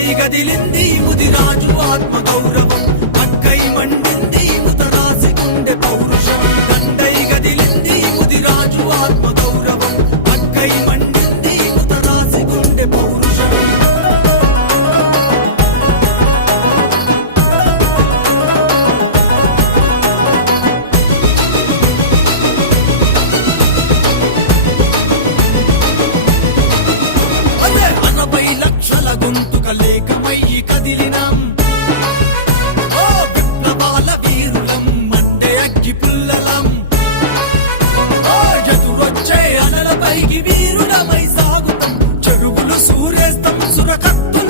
దండై గదిలింది ముదిరాజు ఆత్మ గౌరవం, అక్కై మండింది ముతరాసి గుండె పౌరుషం. దండై గదిలింది ముదిరాజు ఆత్మ గౌరవం, అక్కై మండింది ముతరాసి గుండె పౌరుషం. అదే 80 లక్షల గొంతుక లేకమై కదిలిన